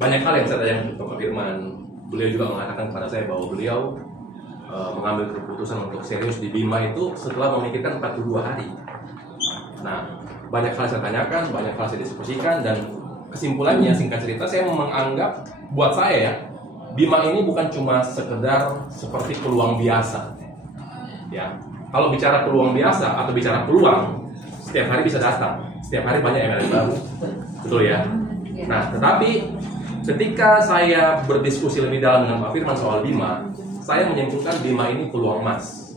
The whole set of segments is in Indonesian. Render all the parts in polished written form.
banyak hal yang saya tanyakan ke Pak Firman. Beliau juga mengatakan kepada saya bahwa beliau mengambil keputusan untuk serius di Bima itu setelah memikirkan 42 hari. Nah, banyak hal saya tanyakan, banyak hal saya diskusikan, dan kesimpulannya singkat cerita saya menganggap, buat saya ya, Bima ini bukan cuma sekedar seperti peluang biasa. Ya, kalau bicara peluang biasa atau bicara peluang, setiap hari bisa datang, setiap hari banyak MLM baru, betul ya. Nah, tetapi ketika saya berdiskusi lebih dalam dengan Pak Firman soal Bima, saya menyimpulkan Bima ini peluang emas.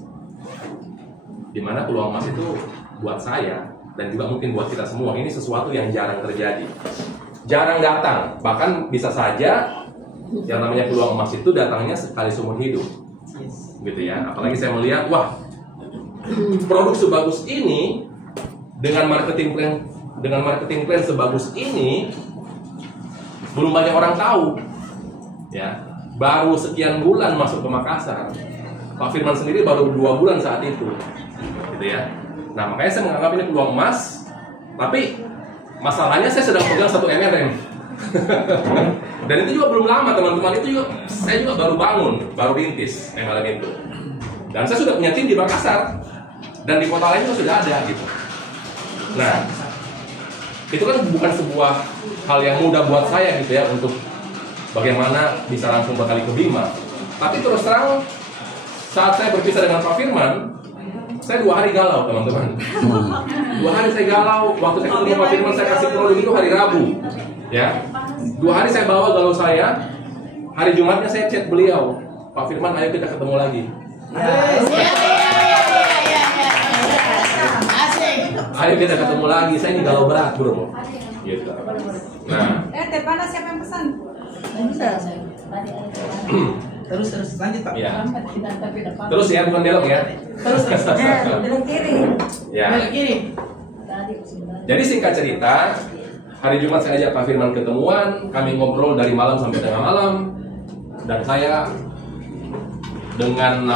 Dimana peluang emas itu buat saya dan juga mungkin buat kita semua ini sesuatu yang jarang terjadi, jarang datang. Bahkan bisa saja yang namanya peluang emas itu datangnya sekali seumur hidup, gitu ya. Apalagi saya melihat, wah, produk sebagus ini dengan marketing plan sebagus ini belum banyak orang tahu, ya. Baru sekian bulan masuk ke Makassar. Pak Firman sendiri baru 2 bulan saat itu, gitu ya. Nah, makanya saya menganggap ini peluang emas. Tapi masalahnya saya sedang pegang 1 MLM. Dan itu juga belum lama, teman-teman. Itu juga saya juga baru bangun, baru rintis MLM itu. Dan saya sudah punya tim di Makassar dan di kota lain juga sudah ada, gitu. Nah, itu kan bukan sebuah hal yang mudah buat saya, gitu ya, untuk bagaimana bisa langsung berkali ke Bima. Tapi terus terang, saat saya berpisah dengan Pak Firman, saya 2 hari galau, teman-teman. 2 hari saya galau. Waktu saya ketemu Pak Firman, saya kasih produk itu hari Rabu, ya. 2 hari saya bawa galau saya. Hari Jumatnya saya chat beliau, Pak Firman, ayo kita ketemu lagi. Ayo kita ketemu lagi. Saya ini galau berat, bro. Gitu. Nah. Teh panas siapa yang pesan? Terus lanjut Pak. Ya. Terus ya, bukan belok ya. Terus. Belok kiri. Ya. Belok kiri. Jadi singkat cerita, hari Jumat saya ajak Pak Firman ketemuan, kami ngobrol dari malam sampai tengah malam, dan saya dengan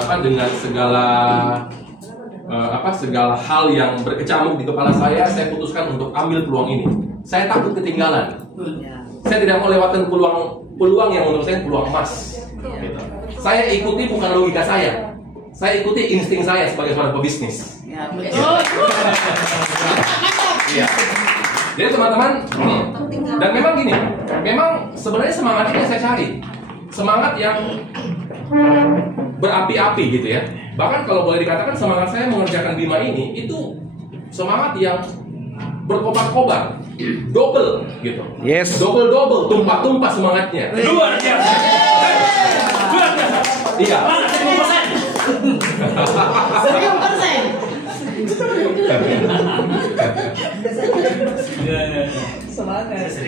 segala hal yang berkecamuk di kepala saya putuskan untuk ambil peluang ini. Saya takut ketinggalan. Saya tidak mau lewatkan peluang yang menurut saya peluang emas. Gitu. Saya ikuti bukan logika saya ikuti insting saya sebagai seorang pebisnis. Ya, betul. Iya. Jadi teman-teman, dan memang gini, memang sebenarnya semangat ini saya cari, semangat yang berapi-api, gitu ya. Bahkan kalau boleh dikatakan semangat saya mengerjakan Bima ini itu semangat yang berkobar-kobar, double, gitu. Yes. Double, tumpah-tumpah semangatnya. Luar biasa. Luar biasa. Iya. 100%.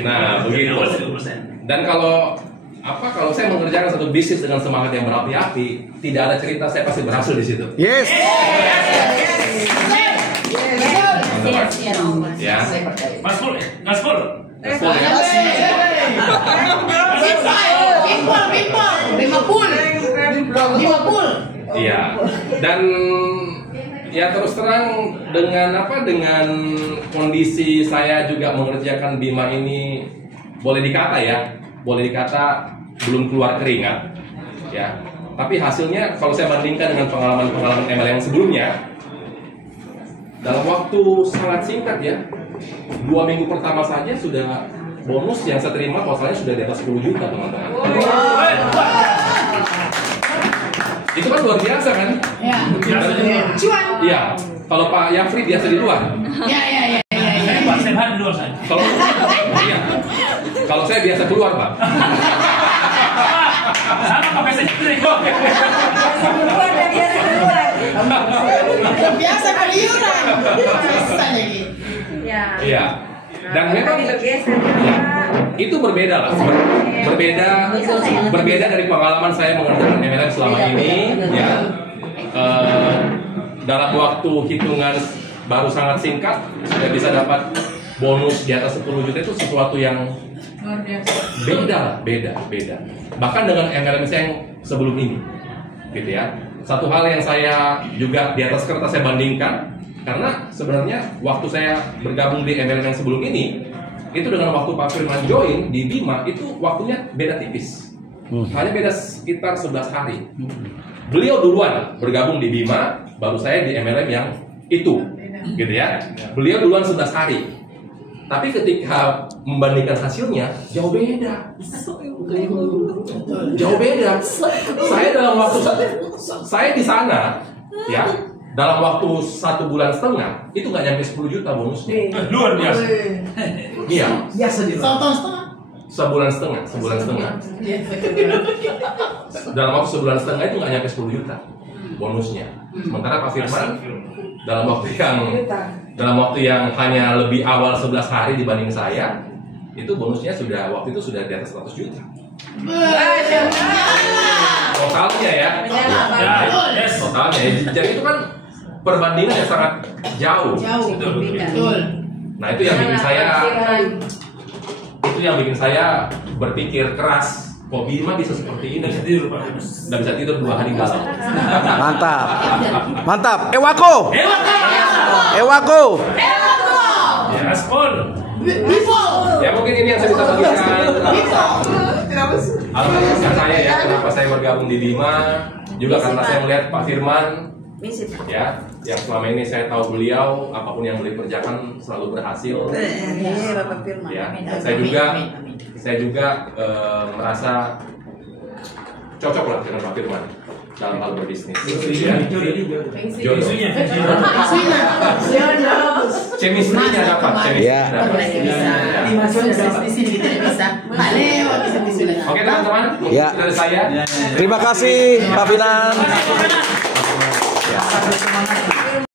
Nah, begitu. Dan kalau saya mengerjakan satu bisnis dengan semangat yang berapi-api, tidak ada cerita saya pasti berhasil di situ. Yes. Ya. Gaspol ya? Gaspol. Gaspol ya. Iya. Dan ya terus terang dengan kondisi saya juga mengerjakan Bima ini boleh dikata belum keluar keringat, ya. Tapi hasilnya kalau saya bandingkan dengan pengalaman MLM yang sebelumnya, dalam waktu sangat singkat ya, 2 minggu pertama saja sudah bonus yang saya terima totalnya sudah di atas 10 juta, teman-teman. Itu kan luar biasa kan? Ya. Cuan. Iya. Kalau Pak Yafri biasa di luar. Ya. Saya Pak Sehat di luar sana. Kalau saya biasa keluar, Pak. Sama pakai sendiri. Keluar dan biasa keluar. Biasa kaliuran. Biasa lagi. Ya. Iya. Dan memang itu berbeda lah, berbeda dari pengalaman saya mengerjakan MLM selama ini, ya. Dalam waktu hitungan baru sangat singkat sudah bisa dapat bonus di atas 10 juta itu sesuatu yang beda. Bahkan dengan MLM saya yang sebelum ini, gitu ya. Satu hal yang saya juga di atas kertas saya bandingkan, karena sebenarnya waktu saya bergabung di MLM yang sebelum ini, itu dengan waktu Pak Firman join di Bima itu waktunya beda tipis. Hanya beda sekitar 11 hari. Beliau duluan bergabung di Bima, baru saya di MLM yang itu, gitu ya. Beliau duluan 11 hari. Tapi ketika membandingkan hasilnya jauh beda. Jauh beda. Saya dalam waktu saya di sana ya, dalam waktu 1 bulan setengah itu nggak nyampe 10 juta bonusnya. Luar biasa. Iya, Biasa di tahun setengah. sebulan setengah. Dalam waktu sebulan setengah itu nggak nyampe 10 juta bonusnya. Sementara Pak Firman dalam waktu yang hanya lebih awal 11 hari dibanding saya, itu bonusnya sudah waktu itu sudah di atas 100 juta. Totalnya ya. Yes. Totalnya. Jadi itu kan perbandingan yang sangat jauh. Betul. Nah, itu yang bikin saya berpikir keras. Kok Bima bisa seperti ini? Tidur Pak. Nggak bisa tidur 2 hari galau. Mantap. Mantap. Ewako. Ya, gaspol. Ya mungkin ini yang saya bisa bagikan. Alasan saya ya kenapa saya bergabung di Bima, juga karena saya melihat Pak Firman ya, yang selama ini saya tahu beliau apapun yang beliau kerjakan selalu berhasil. Ya, saya juga merasa cocok lah dengan Pak Firman dalam hal berbisnis. Ya. Jodoh. Chemistry-nya dapat. Ya. Oke teman-teman, Ya. dari saya. Terima kasih Pak Finan. Semangat.